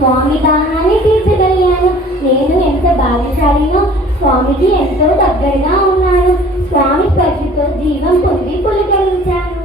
స్వామి దాహాన్ని తీర్చగలిగాను. నేను ఎంత భాగ్యశాలినో, స్వామికి ఎంతో దగ్గరగా ఉన్నాను. స్వామి స్పర్శతో జీవం పొంది పులకరించాను.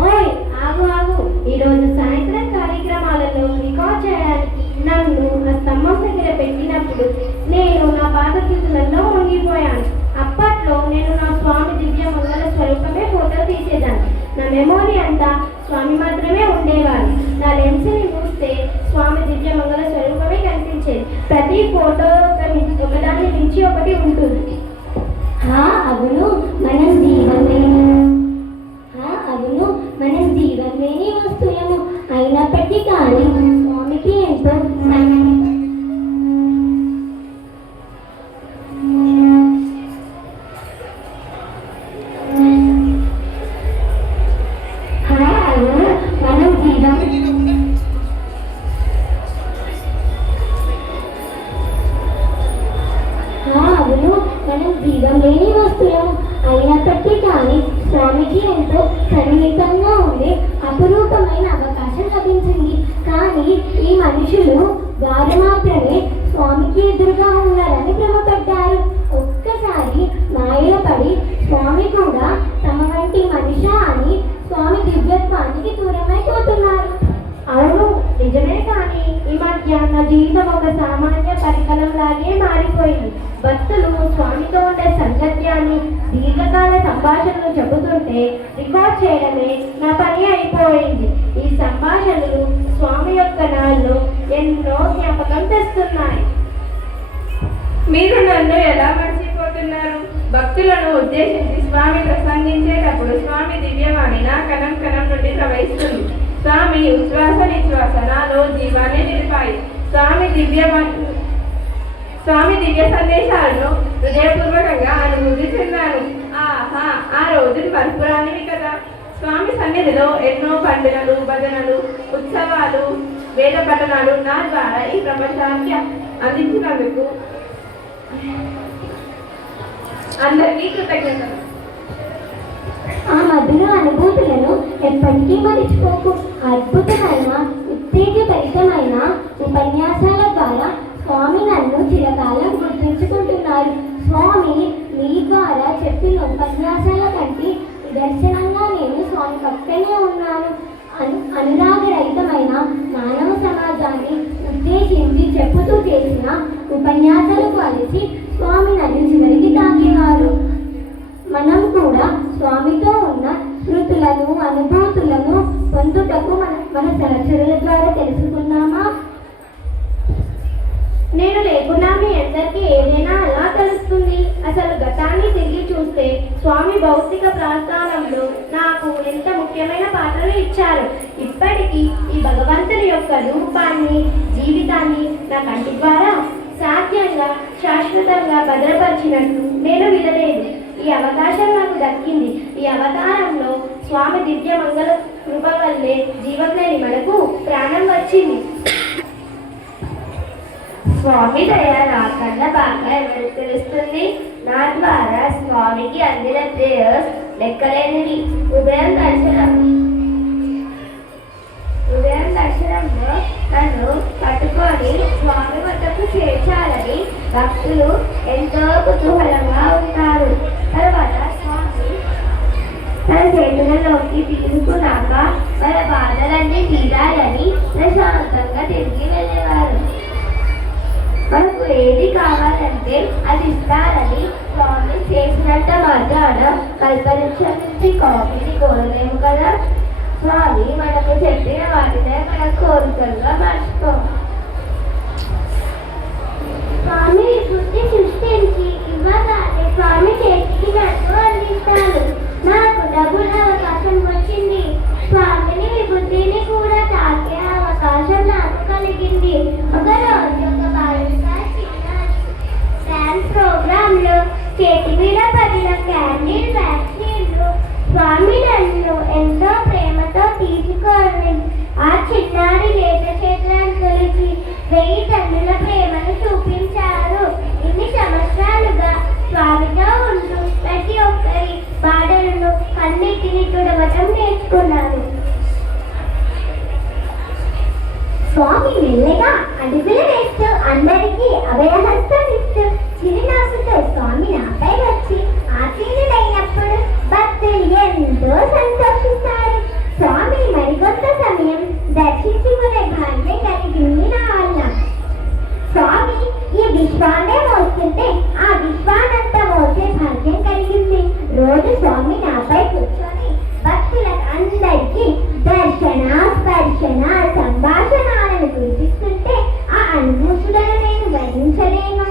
ఓయ్ ఆగు ఆగు, ఈరోజు సాయంత్రం కార్యక్రమాలలో రికార్డ్ చేయడానికి నన్ను నా స్తంభం దగ్గర పెట్టినప్పుడు నేను నా పాదస్థితులలో ఉండిపోయాను. అప్పట్లో నేను నా స్వామి దివ్య మంగళ స్వరూపమే ఫోటో తీసేదాన్ని. నా మెమోరీ అంతా స్వామి మాత్రమే ఉండేవారు. నా లెన్స్ని చూస్తే స్వామి దివ్య మంగళ స్వరూపమే కనిపించేది. ప్రతి ఫోటో ఒకదాన్ని మించి ఒకటి ఉంటుంది. అవును, మనం జీవం లేని వస్తువులము. అయినప్పటికీ కానీ స్వామికి ఎంతో అయినప్పటికీ కానీ స్వామికి ఎంతో సన్నిహితంగా ఉండే అపురూపమైన అవకాశం లభించింది. కానీ ఈ మనుషులు వారు మాత్రమే స్వామికి ఎదురుగా ఉన్నారని భ్రమపడ్డారు. ఒక్కసారి మాయలో పడి స్వామి కూడా తమ వంటి మనిషి అని స్వామి దివ్యత్వానికి దూరమైపోతున్నారు. అవును, నిజమే. కానీ ఈ మధ్య నా జీవితం ఒక సామాన్య పరికరంలాగే మారిపోయింది. భక్తులు స్వామితో ఉండే సంగత్యాన్ని, దీర్ఘకాల సంభాషణలు చెబుతుంటే రికార్డ్ చేయడమే నా పని అయిపోయింది. ఈ సంభాషణలు స్వామి యొక్క నాళ్ళు ఎన్నో జ్ఞాపకం తెస్తున్నాయి. మీరు నన్ను ఎలా మర్చిపోతున్నారు? భక్తులను ఉద్దేశించి స్వామి ప్రసంగించేటప్పుడు స్వామి దివ్యవాణి నా కణం కణం నుండి ప్రవహిస్తుంది. స్వామి ఉచ్ఛ్వాస నిశ్వాస నాలో జీవాన్ని నిలిపాయి. స్వామి దివ్య సందేశాలను హృదయపూర్వకంగా అనుభూతి చెందాను. ఆహా, ఆ రోజులు మరుపురానివి కదా. స్వామి సన్నిధిలో ఎన్నో పండుగలు, భజనలు, ఉత్సవాలు, వేద పఠనాలు నా ద్వారా ఈ ప్రపంచానికి అందించినందుకు అందరికీ కృతజ్ఞతలు. ఆ మధుర అనుభూతులను ఎప్పటికీ మరిచిపోకు. అద్భుతమైన, ఉత్తేజభరితమైన ఉపన్యాసాల ద్వారా స్వామి నన్ను చిరకాలం గుర్తుంచుకుంటున్నారు. స్వామి మీ ద్వారా చెప్పిన ఉపన్యాసాల కంటే నిదర్శనంగా నేను స్వామి పక్కనే ఉన్నాను. అనురాగరహితమైన మానవ సమాజాన్ని ఉద్దేశించి చెప్పుతూ చేసిన ఉపన్యాసాలు కలిసి స్వామి నన్ను చివరికి తాకేవారు. మనం కూడా స్వామితో ఉన్న స్మృతులను, అనుభూతులను పొందుటకు మన సహచరుల ద్వారా తెలుసుకున్నామా? నేను లేకున్నా మీ అందరికీ ఏదైనా అలా తెలుస్తుంది. అసలు గతాన్ని తిరిగి చూస్తే స్వామి భౌతిక ప్రస్థానంలో నాకు ఎంత ముఖ్యమైన పాత్రలు ఇచ్చారు. ఇప్పటికీ ఈ భగవంతుని యొక్క రూపాన్ని, జీవితాన్ని నా కంటి ద్వారా సాధ్యంగా, శాశ్వతంగా భద్రపరిచినట్టు నేను వినలేదు. ఈ అవకాశం నాకు దక్కింది. ఈ అవతారంలో స్వామి దివ్య మంగళ కృప వల్లే జీవం లేని మనకు ప్రాణం వచ్చింది. స్వామి దయ నాకన్నా బాగా ఎవరికి తెలుస్తుంది? నా ద్వారా స్వామికి అందిన ప్రేయర్స్ లెక్కలేనివి. ఉదయం దర్శనంలో నన్ను పట్టుకొని స్వామి వద్దకు చేర్చాలని భక్తులు ఎంతో కుతూహలంగా ఉంటారు. తర్వాత స్వామి తన చేతులలోకి తీసుకున్నాక మన బాధలన్నీ తీరాలని ప్రశాంతంగా తిరిగి వెళ్ళేవారు. మనకు ఏది కావాలంటే అది ఇస్తారని స్వామి చేసినంత మాత్రాన కల్పవృక్ష నుంచి కాఫీని కోరలేము కదా. స్వామి మనకు చెప్పిన వాటినే మన కోరికలుగా మర్చిపో. స్వామి బుద్ధి సృష్టించి ఇవ్వగానే స్వామి చేతికి నన్ను అందిస్తాడు. నాకు డబుల్ అవకాశం వచ్చింది. స్వామిని బుద్ధిని కూడా తాకే అవకాశం నాకు కలిగింది. ఒకరోజు ఒక బాలిక చిన్న డాన్స్ ప్రోగ్రాంలో చేతి మీద పడిన క్యాండిల్ వ్యాక్సిన్లు స్వామి నన్ను ఎంతో ప్రేమతో తీసుకొని ఆ చిన్నారి లేత చేతులను తొలిచి 1000 టన్నుల ప్రేమను చూపించారు. ఇన్ని సంవత్సరాలుగా స్వామితో ఉంటూ ప్రతి ఒక్కరి బాధలను, కన్నీటిని తుడవటం నేర్చుకున్నాను. స్వామి మెల్లగా అడుగులు వేస్తూ అందరికీ అభయహస్తం ఇస్తూ చిరునవ్వుతో స్వామి నాపై వచ్చి ఆసీనులైనప్పుడు భక్తులు ఎంతో సంతోషిస్తారు. స్వామి మరికొంత సమయం దర్శించుకునే భాగ్యం కలిగింది నా వల్ల. స్వామి ఈ విశ్వాన్నే మోస్తుంటే ఆ విశ్వానంతా మోసే భాగ్యం కలిగింది. రోజు స్వామి నాపై కూర్చొని భక్తులకు అందరికీ దర్శన స్పర్శన సంభాషణాలను కురిపిస్తుంటే ఆ అనుభూతులను నేను వర్ణించలేను.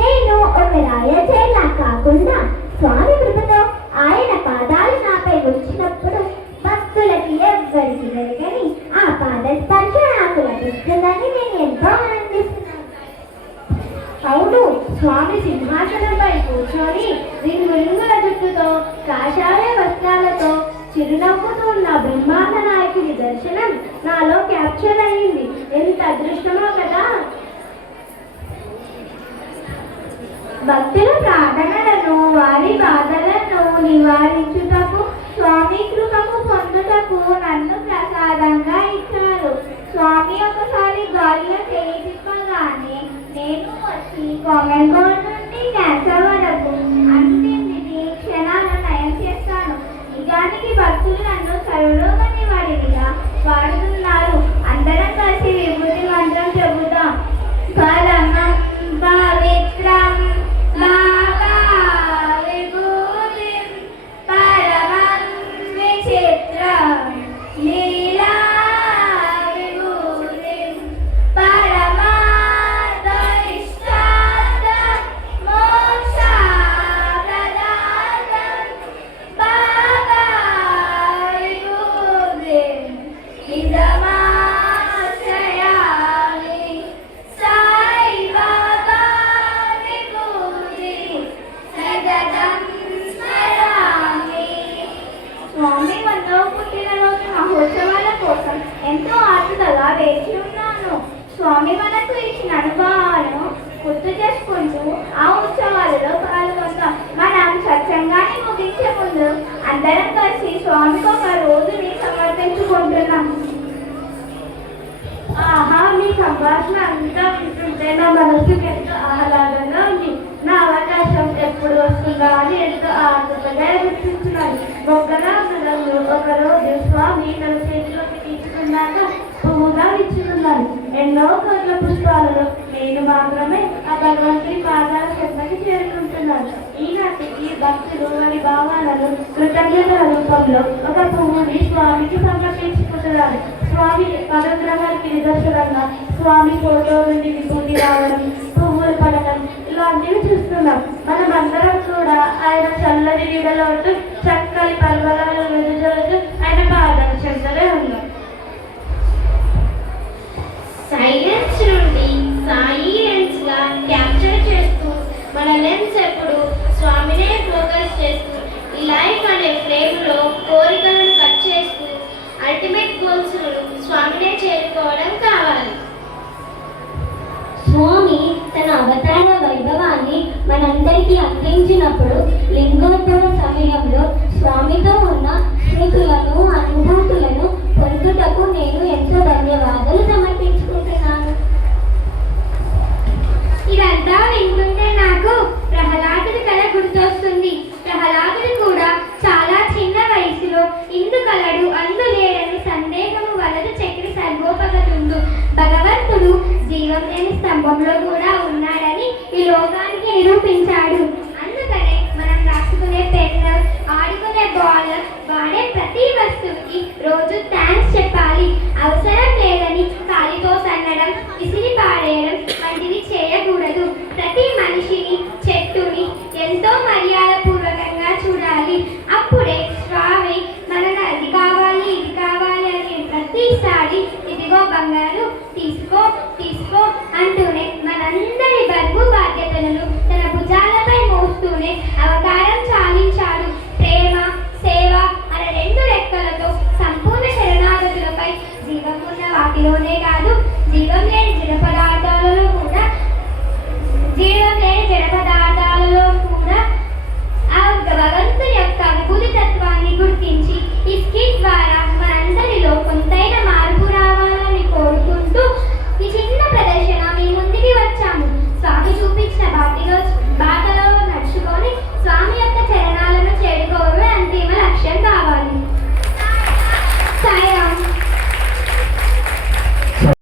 నేను ఒక రాయచేలా కాకుండా స్వామి కృపతో ఆయన పాదాలు నాపై వచ్చినప్పుడు భక్తులకి ఎవ్వరికి వెరగని ఆ పాద స్పర్శ నాకు లభిస్తుందని నేను ఎంతో ఆనందిస్తున్నాను. అవును, స్వామి సింహాసనంపై కూర్చొని రింగుల జుట్టుతో కాషాయ వస్త్రాలతో చిరునవ్వుతూ ఉన్న బ్రహ్మాండ నాయకుడి దర్శనం నాలో క్యాప్చర్ అయింది. ఎంత అదృష్టమో కదా. భక్తుల ప్రార్థనలను వారి బాధలను నివారించుటకు స్వామి కృపకు పొందుటకు నన్ను ప్రసాదంగా ఇచ్చారు. స్వామి ఒకసారి గాలిలో చేయించగానే నేను వచ్చి కొమెంగోల్ నుండి క్యాన్సర్ వరకు అన్నింటినీ క్షణాలు నయం చేస్తాను. నిజానికి భక్తులు నన్ను సర్వలోకని వాడిగా వాడుతున్నారు. అందరం కలిసి విభూతి మంత్రం చెబుతాం. పరమం పవిత్రం బాబా విభూతిం పరమం విచిత్రం లీలా విభూతిం పరమార్థమిష్టార్థం మోక్షప్రదానం బాబా విభూతిం ఇదమాశ్రయామి సాయి బాబా విభూతి సతతం స్మరామి. స్వామి 100వ పుట్టినరోజు మహోత్సవాల కోసం ఎంతో ఆతృతగా వేచి ఉన్నాను. స్వామి మనకు ఇచ్చిన అనుభవాలను గుర్తు చేసుకుంటూ ఆ ఉత్సవాలలో పాల్గొందాం. మనం సత్సంగాన్ని ముగించే ముందు అందరం కలిసి స్వామికి ఒక రోజుని సమర్పించుకుంటున్నాం. ఆహా, మీ సంభాషణ అంతా వింటుంటే నా మనసుకి ఎంతో ఆహ్లాదంగా ఉంది. నా అవకాశం ఎప్పుడు వస్తుందా అని ఎంతో ఆతృతగా గుర్తించున్నాను. మొగ్గనాథులను ఒకరోజు స్వామి తన చేతిలోకి తీసుకున్నాక పువ్వుగా ఇచ్చుకున్నాను. ఎన్నో కోట్ల పుష్పాలలో నేను మాత్రమే ఆ భగవంతుని పాదాల చెంతకి చేరుకుంటున్నాను. ఈనాటికి భక్తులు వారి భావాలను కృతజ్ఞతల రూపంలో ఒక పువ్వుని స్వామికి సమర్పించుకుంటున్నారు. స్వామి అనుగ్రహానికి నిదర్శనంగా స్వామి ఫోటో నుండి విభూతి రావడం, పువ్వులు పడటం ఇలాంటివి చూస్తున్నాం. మనమందరం కూడా ఆయన చల్లని నీడలో ఉంటూ చక్కని పర్వతాలు వెదజల్లుతూ ఆయన పాదాల చెంతలే ఉన్నాం. సైలెన్స్ నుండి సాయి లెన్స్ గా క్యాప్చర్ చేస్తూ మన లెన్స్ ఎప్పుడు స్వామినే ఫోకస్ చేస్తూ ఈ లైఫ్ అనే ఫ్రేమ్ లో కోరికలను కట్ చేస్తూ అల్టిమేట్ గోల్స్ స్వామినే చేరుకోవడం కావాలి. స్వామి తన అవతార వైభవాన్ని మనందరికీ అందించినప్పుడు లింగోద్భవ సమయంలో స్వామితో ఉన్న స్మృతులను అనుభూతులను పొందుటకు నేను ఎంతో ధన్యవాదాలు సమర్పించుకుంటున్నాను. ఇదంతా వింటుంటే నాకు ప్రహ్లాదుడి కథ గుర్తొస్తుంది. ప్రహ్లాదుడు కూడా చాలా చిన్న వయసులో ఇందుకలడు అందులేడని సందేహము వలదు చక్రి సర్వోపగతుండు. భగవంతుడు జీవం లేని స్తంభంలో కూడా ఉన్నాడని ఈ లోకానికి నిరూపించాడు. అందుకనే మనం రాసుకునే పెన్, ఆడుకునే బాల్, వాడే ప్రతి వస్తువుకి రోజు థ్యాంక్స్ చెప్పాలి. అవసరం లేదని కాలితో తన్నడం, విసిరి పారేయడం వంటివి చేయకూడదు. ప్రతి మనిషిని, చెట్టుని ఎంతో మర్యాద పూర్వకంగా చూడాలి. అప్పుడే స్వామి మనకు అది కావాలి ఇది కావాలి అని ప్రతిసారి ఇదిగో బంగారు తీసుకో తీసుకో అంటూనే మనందరి బరువు బాధ్యతలను తన భుజాలపై మోస్తూనే అవతారం చాలించాడు. ప్రేమ, సేవ అనే 2 రెక్కలతో సంపూర్ణ శరణాగతులపై జీవం ఉన్న వాటిలోనే కాదు, జీవం లేని జడ పదార్థాలలో కూడా ఆ భగవంతుని యొక్క విభూతి తత్వాన్ని గుర్తించి ఈ స్కిట్ ద్వారా